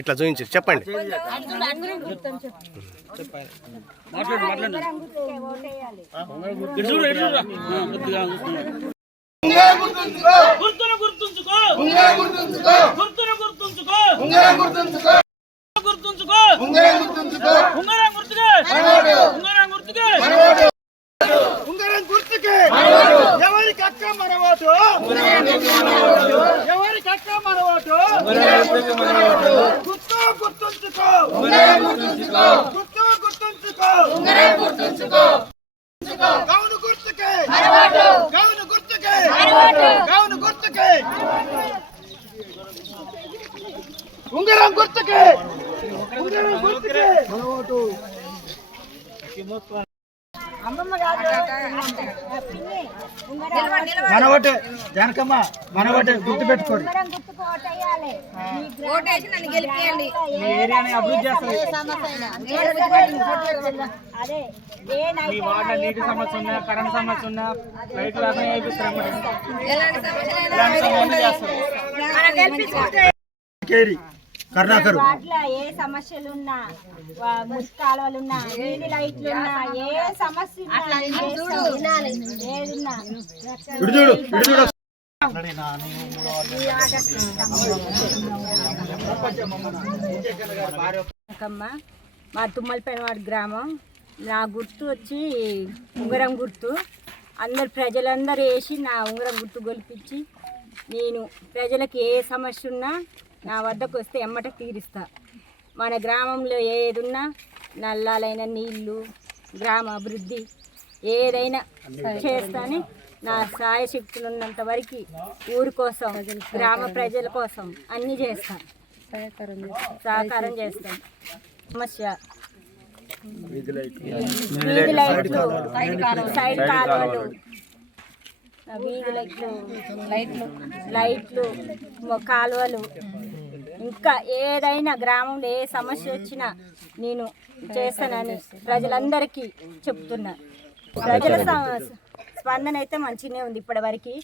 ఇట్లా చూపించి చెప్పండి. ఎవరికి అక్క మన ఓటు, ఎవరికి అక్క మన ఓటు, గుర్తు గుర్తుంచుకో, గుర్తు గుర్తుంచుకో, గౌను గుర్తుకే, గౌను గుర్తుకే, గౌను గుర్తుకే, ఉంగరం గుర్తుకే, ఉంగరం గుర్తుకే మన ఓటు. మన ఓటే జానకమ్మ, మన ఓటే గుర్తు పెట్టుకోండి. ఏరియాని అభివృద్ధి చేస్తారు. మీ వార్డులో నీటి సమస్య ఉన్నా, కరెంట్ సమస్య ఉన్నా, రైతులు అర్థం చేపిస్తారు. ఏ సమస్యలున్నా, ముష్కాలువలున్నా, వీధి లైట్లున్నా, ఏ సమస్య మా తుమ్మలపేనవాడి గ్రామం. నా గుర్తు వచ్చి ఉంగరం గుర్తు. అందరు ప్రజలందరూ వేసి నా ఉంగరం గుర్తు గొలిపించి నేను ప్రజలకు ఏ సమస్య ఉన్నా నా వద్దకు వస్తే ఎమ్మట తీరుస్తా. మన గ్రామంలో ఏదున్నా, నల్లాలైన నీళ్ళు, గ్రామ అభివృద్ధి ఏదైనా చేస్తాను. నా సాయశక్తులు ఉన్నంత వరకు ఊరి కోసం, గ్రామ ప్రజల కోసం అన్నీ చేస్తాను, సహకారం చేస్తాను. సమస్య వీధి లైట్లు, సైడ్ కాలువలు, వీధి లైట్లు, కాలువలు, ఇంకా ఏదైనా గ్రామంలో ఏ సమస్య వచ్చినా నేను చేస్తానని ప్రజలందరికీ చెప్తున్నా. ప్రజల స్పందన అయితే మంచిగానే ఉంది ఇప్పటి వరకు.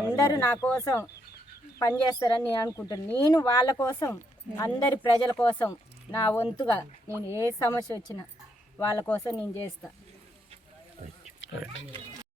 అందరూ నా కోసం పనిచేస్తారని నేను అనుకుంటున్నాను. నేను వాళ్ళ కోసం, అందరి ప్రజల కోసం నా వంతుగా నేను ఏ సమస్య వచ్చినా వాళ్ళ కోసం నేను చేస్తాను.